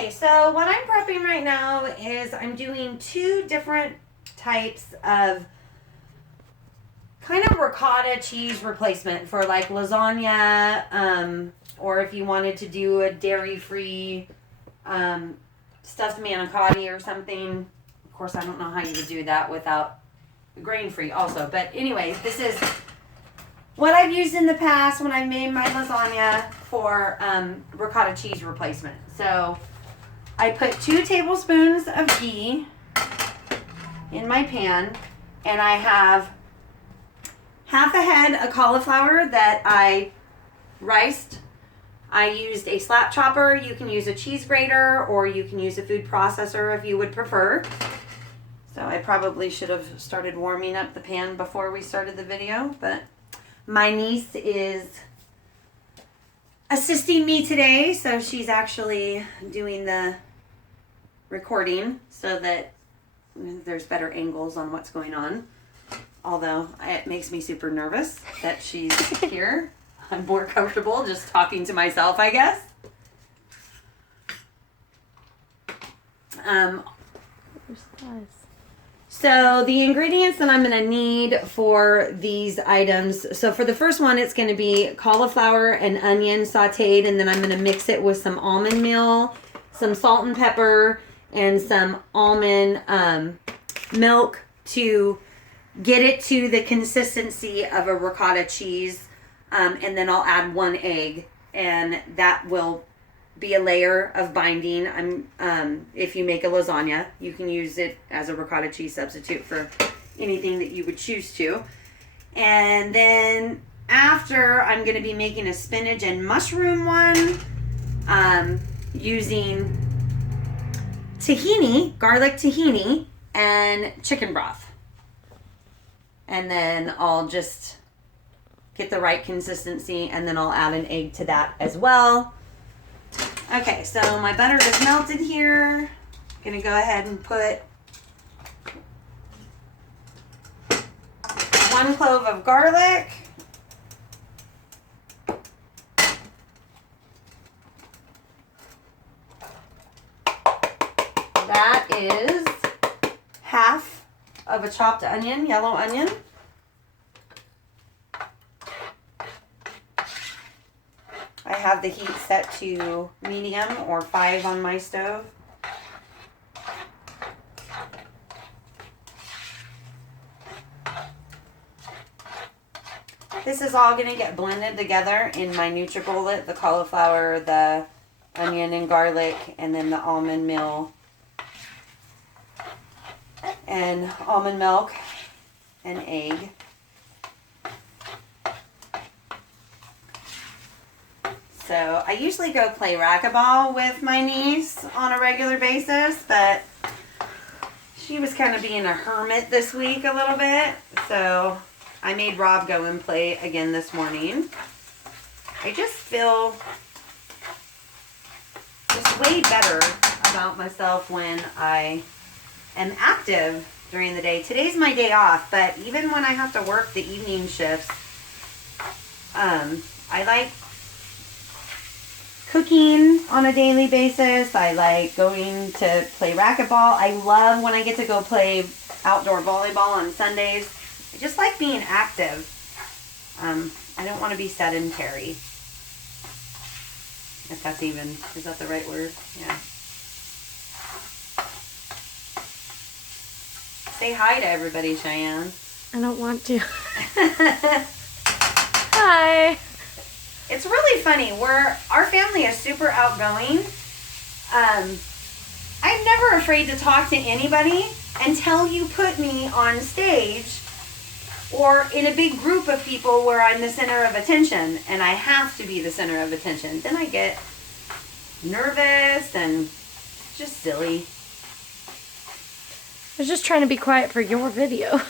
Okay, so what I'm prepping right now is I'm doing two different types of kind of ricotta cheese replacement for like lasagna, or if you wanted to do a dairy-free stuffed manicotti or something. Of course, I don't know how you would do that without grain-free also. But anyway, this is what I've used in the past when I've made my lasagna for ricotta cheese replacement. So I put 2 tablespoons of ghee in my pan, and I have half a head of cauliflower that I riced. I used a slap chopper. You can use a cheese grater, or you can use a food processor if you would prefer. So I probably should have started warming up the pan before we started the video, but my niece is assisting me today, so she's actually doing the recording so that there's better angles on what's going on. Although it makes me super nervous that she's here. I'm more comfortable just talking to myself, I guess. So the ingredients that I'm going to need for these items. So for the first one, it's going to be cauliflower and onion sauteed, and then I'm going to mix it with some almond meal, some salt and pepper, and some almond milk to get it to the consistency of a ricotta cheese. And then I'll add 1 egg, and that will be a layer of binding. If you make a lasagna, you can use it as a ricotta cheese substitute for anything that you would choose to. And then after, I'm going to be making a spinach and mushroom one, using tahini, garlic tahini, and chicken broth. And then I'll just get the right consistency, and then I'll add an egg to that as well. Okay, so my butter is melted here. I'm gonna go ahead and put 1 clove of garlic. That is half of a chopped onion, yellow onion. I have the heat set to medium or 5 on my stove. This is all going to get blended together in my NutriBullet, the cauliflower, the onion and garlic, and then the almond meal and almond milk and egg. So I usually go play racquetball with my niece on a regular basis, but she was kind of being a hermit this week a little bit. So I made Rob go and play again this morning. I just feel just way better about myself when I am active during the day. Today's my day off, but even when I have to work the evening shifts, I like cooking on a daily basis. I like going to play racquetball. I love when I get to go play outdoor volleyball on Sundays. I just like being active. I don't want to be sedentary. If that's even, is that the right word? Yeah. Say hi to everybody, Cheyenne. I don't want to. Hi. It's really funny. Our family is super outgoing. I'm never afraid to talk to anybody until you put me on stage or in a big group of people where I'm the center of attention and I have to be the center of attention. Then I get nervous and just silly. I was just trying to be quiet for your video.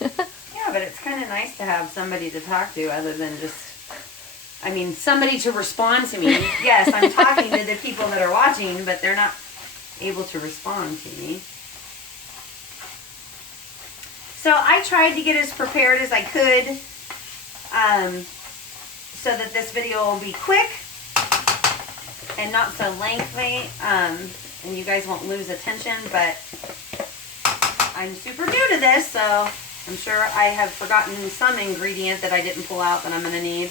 Yeah, but it's kind of nice to have somebody to talk to other than just, somebody to respond to me. Yes, I'm talking to the people that are watching, but they're not able to respond to me. So I tried to get as prepared as I could so that this video will be quick. and not so lengthy, and you guys won't lose attention, but I'm super new to this, so I'm sure I have forgotten some ingredient that I didn't pull out that I'm going to need.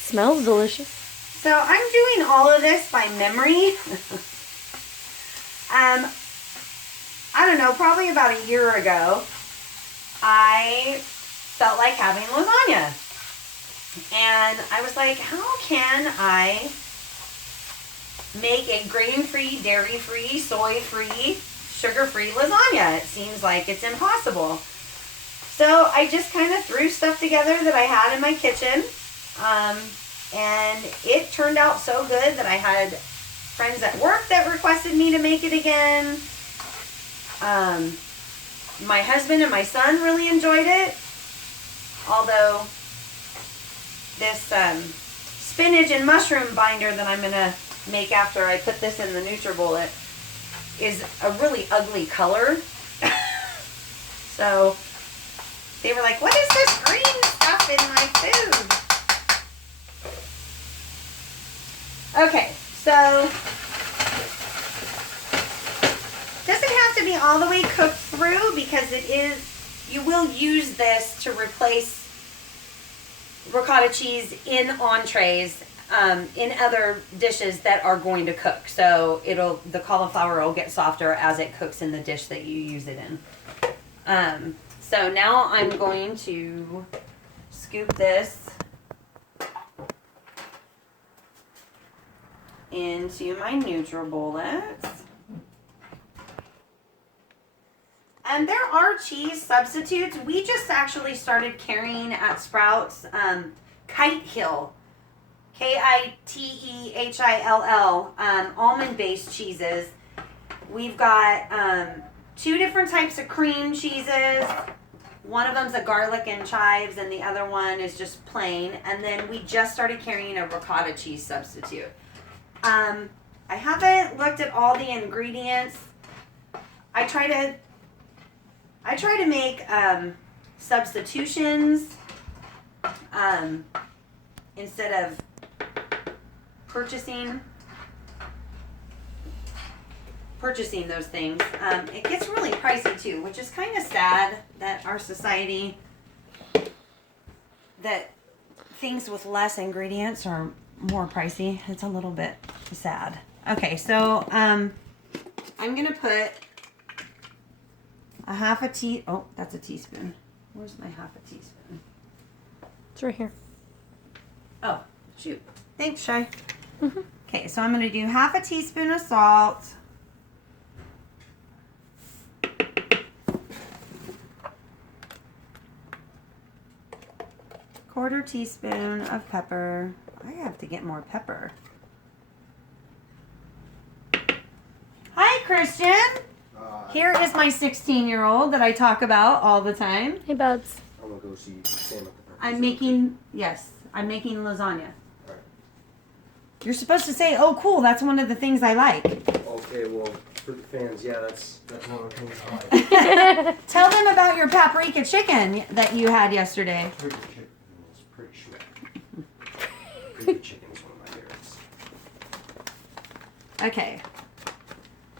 Smells delicious. So I'm doing all of this by memory. I don't know, probably about a year ago, I felt like having lasagna. And I was like, how can I make a grain-free, dairy-free, soy-free, sugar-free lasagna? It seems like it's impossible. So I just kind of threw stuff together that I had in my kitchen. And it turned out so good that I had friends at work that requested me to make it again. My husband and my son really enjoyed it. Although this spinach and mushroom binder that I'm going to make after I put this in the NutriBullet is a really ugly color. So they were like, what is this green stuff in my food? Okay, so doesn't have to be all the way cooked through because you will use this to replace ricotta cheese in entrees, in other dishes that are going to cook. So the cauliflower will get softer as it cooks in the dish that you use it in. So now I'm going to scoop this into my NutriBullets. And there are cheese substitutes. We just actually started carrying at Sprouts Kite Hill, K-I-T-E-H-I-L-L, almond-based cheeses. We've got 2 different types of cream cheeses. One of them's a garlic and chives, and the other one is just plain. And then we just started carrying a ricotta cheese substitute. I haven't looked at all the ingredients. I try to make substitutions instead of purchasing those things. It gets really pricey too, which is kind of sad that our society, that things with less ingredients are more pricey. It's a little bit sad. Okay, so I'm gonna put a half a oh, that's a teaspoon. Where's my half a teaspoon? It's right here. Oh, shoot. Thanks, Shay. Mm-hmm. Okay, so I'm gonna do half a teaspoon of salt. Quarter teaspoon of pepper. I have to get more pepper. Hi, Christian. Here is my 16-year-old that I talk about all the time. Hey, buds. I'm gonna go see Sam at the park. I'm making lasagna. Alright. You're supposed to say, oh, cool, that's one of the things I like. Okay, well, for the fans, yeah, that's one of the things I like. Tell them about your paprika chicken that you had yesterday. Paprika chicken is pretty sweet. Paprika chicken is one of my favorites. Okay.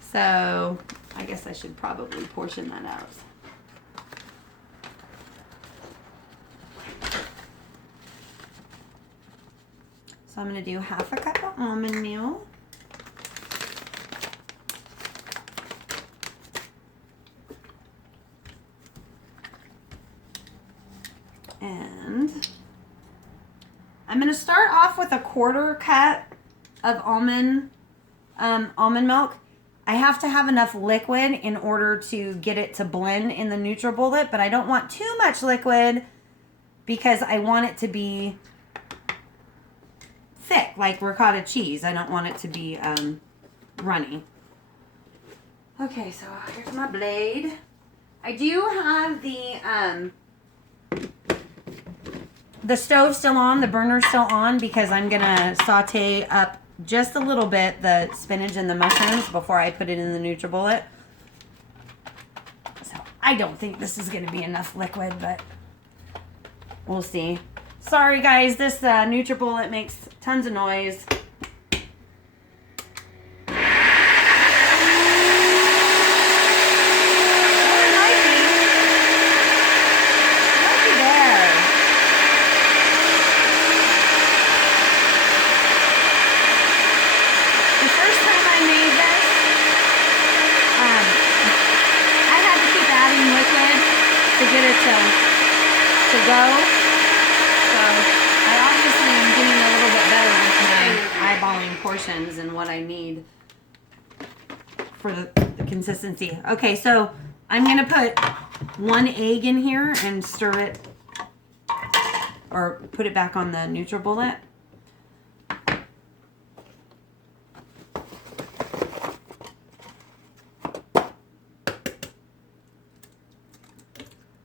So, I guess I should probably portion that out. So I'm going to do half a cup of almond meal. And I'm going to start off with a quarter cup of almond milk. I have to have enough liquid in order to get it to blend in the NutriBullet, but I don't want too much liquid because I want it to be thick, like ricotta cheese. I don't want it to be runny. Okay, so here's my blade. I do have the stove still on, the burner still on, because I'm gonna saute up just a little bit the spinach and the mushrooms before I put it in the NutriBullet. So I don't think this is going to be enough liquid, but we'll see. Sorry guys, this NutriBullet makes tons of noise. To go. So I obviously am getting a little bit better with my eyeballing portions and what I need for the consistency. Okay, so I'm gonna put 1 egg in here and stir it, or put it back on the NutriBullet.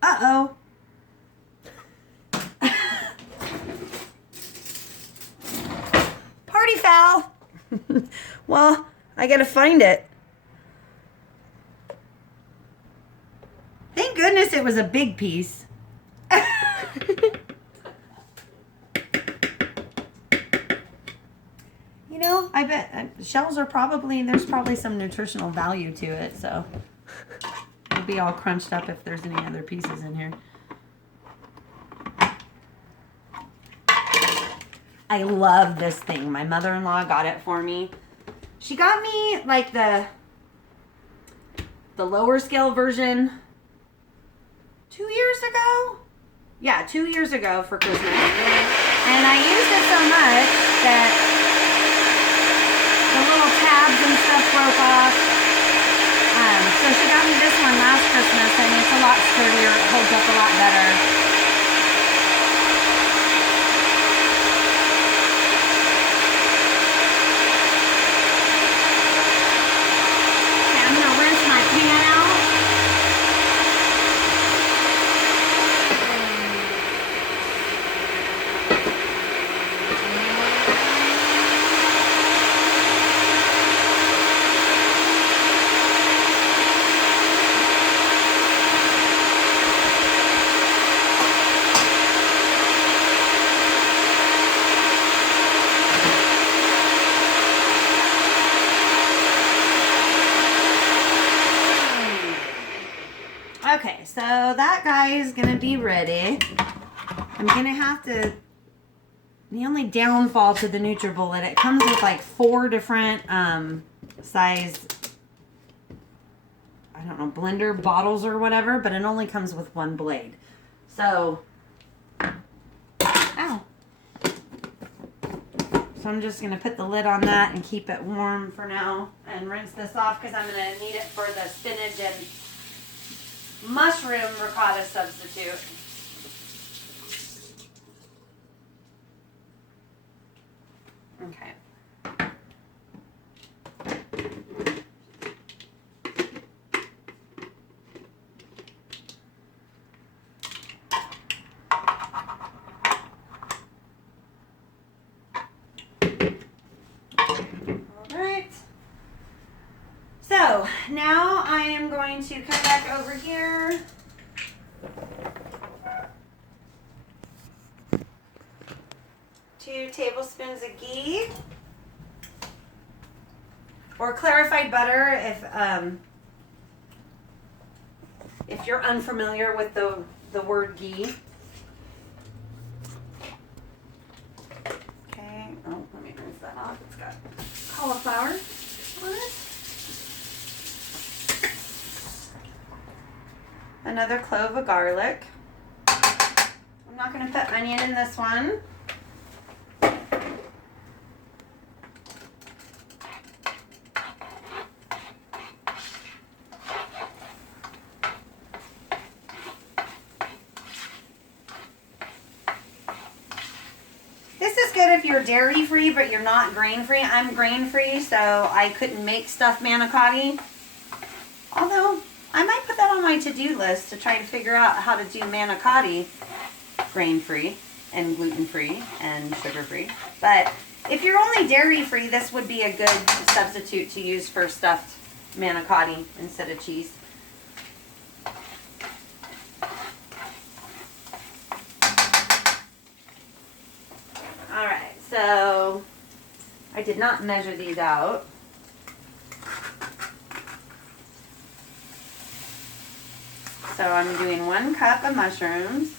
Uh-oh. Party foul. Well, I gotta find it. Thank goodness it was a big piece. You know, I bet shells are probably, there's probably some nutritional value to it, so it'll be all crunched up if there's any other pieces in here. I love this thing. My mother-in-law got it for me. She got me like the lower scale version 2 years ago. Yeah, 2 years ago for Christmas. And I used it so much that the little tabs and stuff broke off. So she got me this one last Christmas, and it's a lot sturdier. It holds up a lot better. Okay, so that guy is going to be ready. I'm going to have to, the only downfall to the NutriBullet, it comes with like 4 different size, I don't know, blender bottles or whatever, but it only comes with 1 blade. So, ow. So I'm just going to put the lid on that and keep it warm for now and rinse this off because I'm going to need it for the spinach and mushroom ricotta substitute. Okay. So now I am going to come back over here. Two tablespoons of ghee or clarified butter if you're unfamiliar with the word ghee. Okay, oh, let me rinse that off. It's got cauliflower on it. Another clove of garlic. I'm not going to put onion in this one. This is good if you're dairy free, but you're not grain free. I'm grain free, so I couldn't make stuffed manicotti. Although I might put that on my to-do list to try to figure out how to do manicotti grain-free and gluten-free and sugar-free. But if you're only dairy-free, this would be a good substitute to use for stuffed manicotti instead of cheese. So I did not measure these out. So I'm doing 1 cup of mushrooms.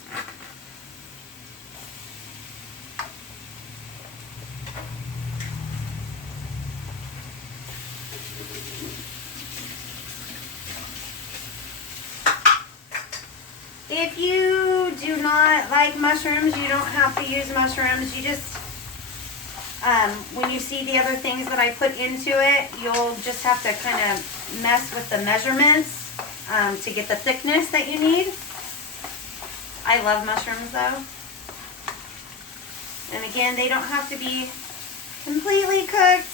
If you do not like mushrooms, you don't have to use mushrooms. You just, when you see the other things that I put into it, you'll just have to kind of mess with the measurements to get the thickness that you need. I love mushrooms though. And again, they don't have to be completely cooked.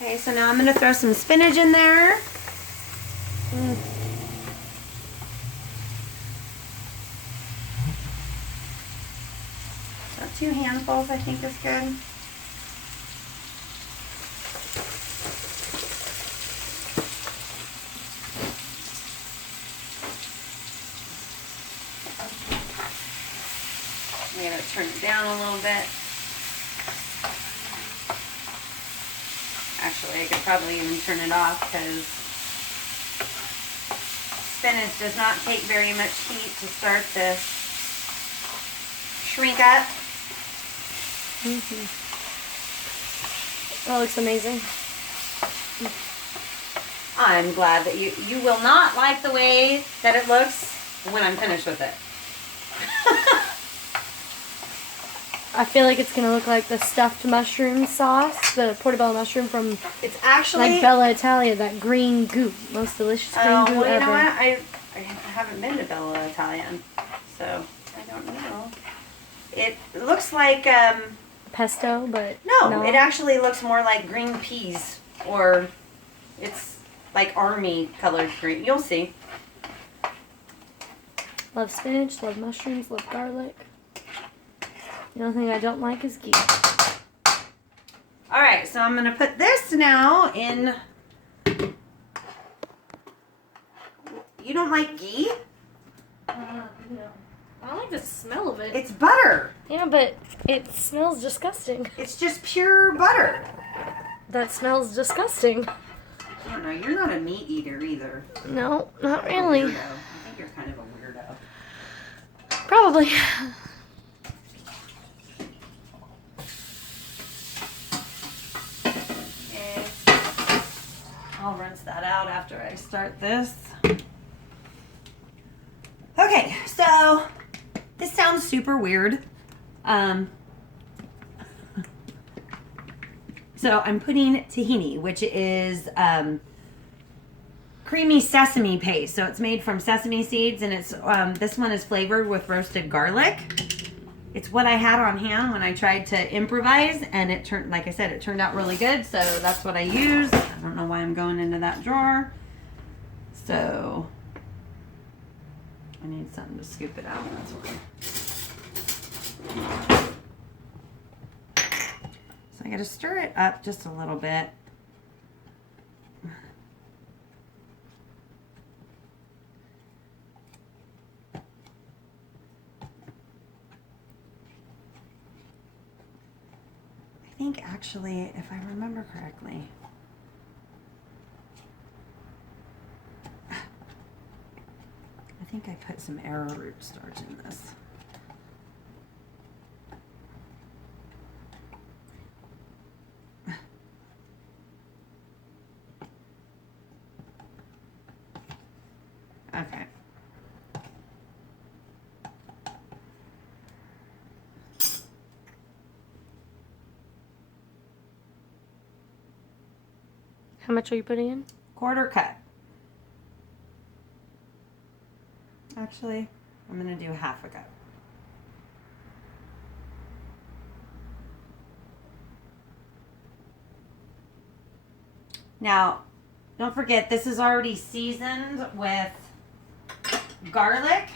Okay, so now I'm going to throw some spinach in there. So 2 handfuls I think is good. I'm going to turn it down a little bit. Actually, I could probably even turn it off because spinach does not take very much heat to start to shrink up. That looks amazing. I'm glad that you will not like the way that it looks when I'm finished with it. I feel like it's gonna look like the stuffed mushroom sauce, the portobello mushroom from It's actually like Bella Italia, that green goop, most delicious green goop well, you ever. know what? I haven't been to Bella Italian, so I don't know. It looks like Pesto, but no, it actually looks more like green peas, or it's like army colored green. You'll see. Love spinach, love mushrooms, love garlic. The only thing I don't like is ghee. All right, so I'm gonna put this now in. You don't like ghee? No. I like the smell of it. It's butter. Yeah, but it smells disgusting. It's just pure butter. That smells disgusting. I don't know. You're not a meat eater either. No, not You're a really. weirdo. I think you're kind of a weirdo. Probably. Okay. I'll rinse that out after I start this. Okay, so this sounds super weird. So I'm putting tahini, which is creamy sesame paste. So it's made from sesame seeds, and it's this one is flavored with roasted garlic. It's what I had on hand when I tried to improvise, and it turned, like I said, it turned out really good. So that's what I used. I don't know why I'm going into that drawer. So I need something to scoop it out. That's why. So I got to stir it up just a little bit. I think actually, if I remember correctly, I think I put some arrowroot starch in this. Okay. How much are you putting in? 1/4 cup. Actually, I'm going to do 1/2 cup. Now, don't forget, this is already seasoned with garlic.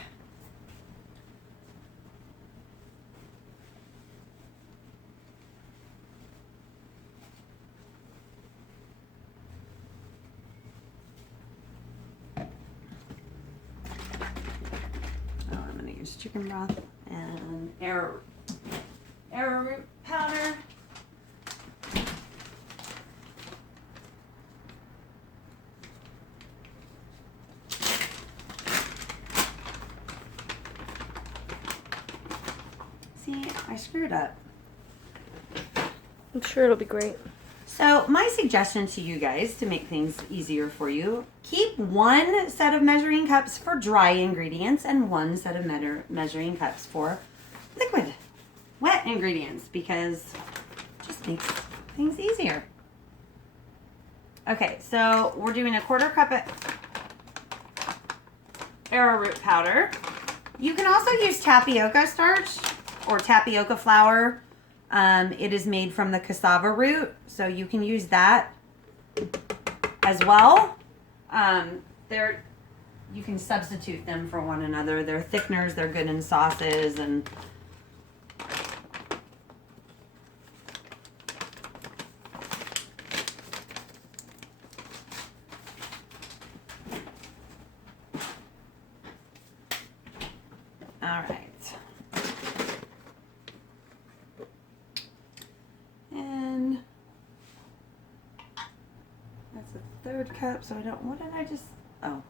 Oh, I'm going to use chicken broth and and arrowroot powder. See, I screwed up. I'm sure it'll be great. So my suggestion to you guys to make things easier for you, keep one set of measuring cups for dry ingredients and one set of measuring cups for liquid, wet ingredients, because it just makes things easier. Okay, so we're doing a 1/4 cup of arrowroot powder. You can also use tapioca starch or tapioca flour. It is made from the cassava root, so you can use that as well. You can substitute them for one another. They're thickeners, they're good in sauces, and all right. And that's a 1/3 cup, so I don't, what did I just, oh.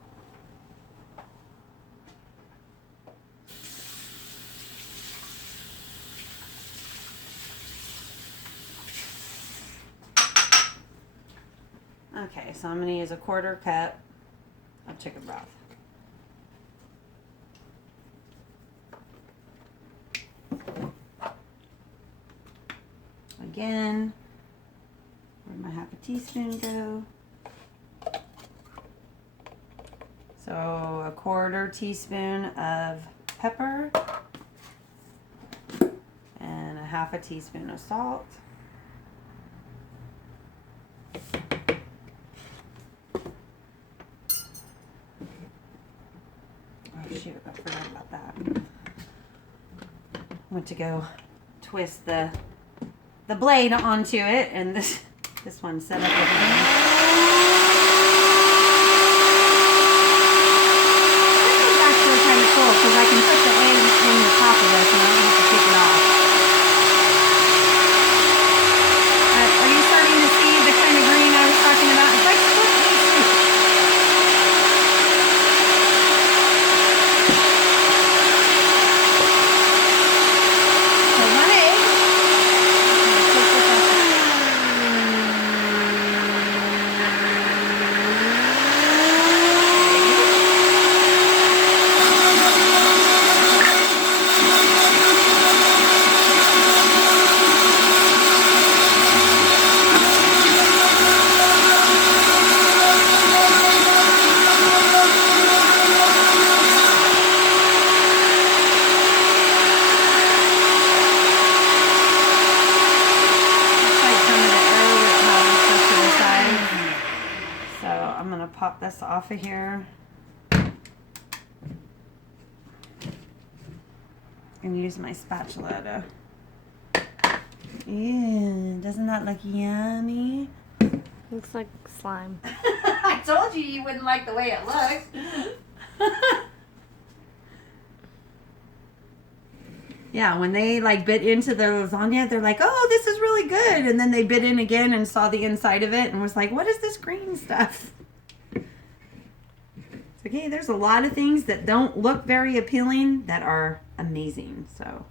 Okay, so I'm going to use a 1/4 cup of chicken broth. Again, where'd my 1/2 teaspoon go? So a 1/4 teaspoon of pepper and a 1/2 teaspoon of salt. Oh shoot, I forgot about that. Went to go twist the blade onto it, and this one set up everything. This is actually kind of cool because I can put the egg in the top of this and I don't have to take it off. Are you starting to see the kind of green I was talking about? It's like split pea soup. So 1 egg. Pop this off of here and use my spatula to, ew, doesn't that look yummy? Looks like slime. I told you you wouldn't like the way it looks. Yeah, when they like bit into their lasagna, they're like, oh, this is really good. And then they bit in again and saw the inside of it and was like, what is this green stuff? Okay, there's a lot of things that don't look very appealing that are amazing. So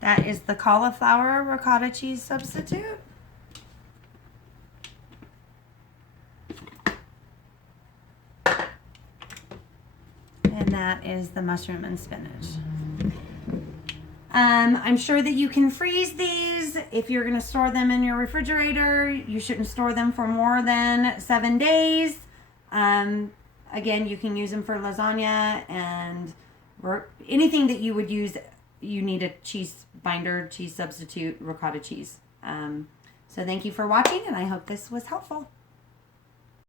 that is the cauliflower ricotta cheese substitute. And that is the mushroom and spinach. I'm sure that you can freeze these. If you're going to store them in your refrigerator, you shouldn't store them for more than 7 days. Again, you can use them for lasagna and anything that you would use. You need a cheese binder, cheese substitute, ricotta cheese. So thank you for watching, and I hope this was helpful.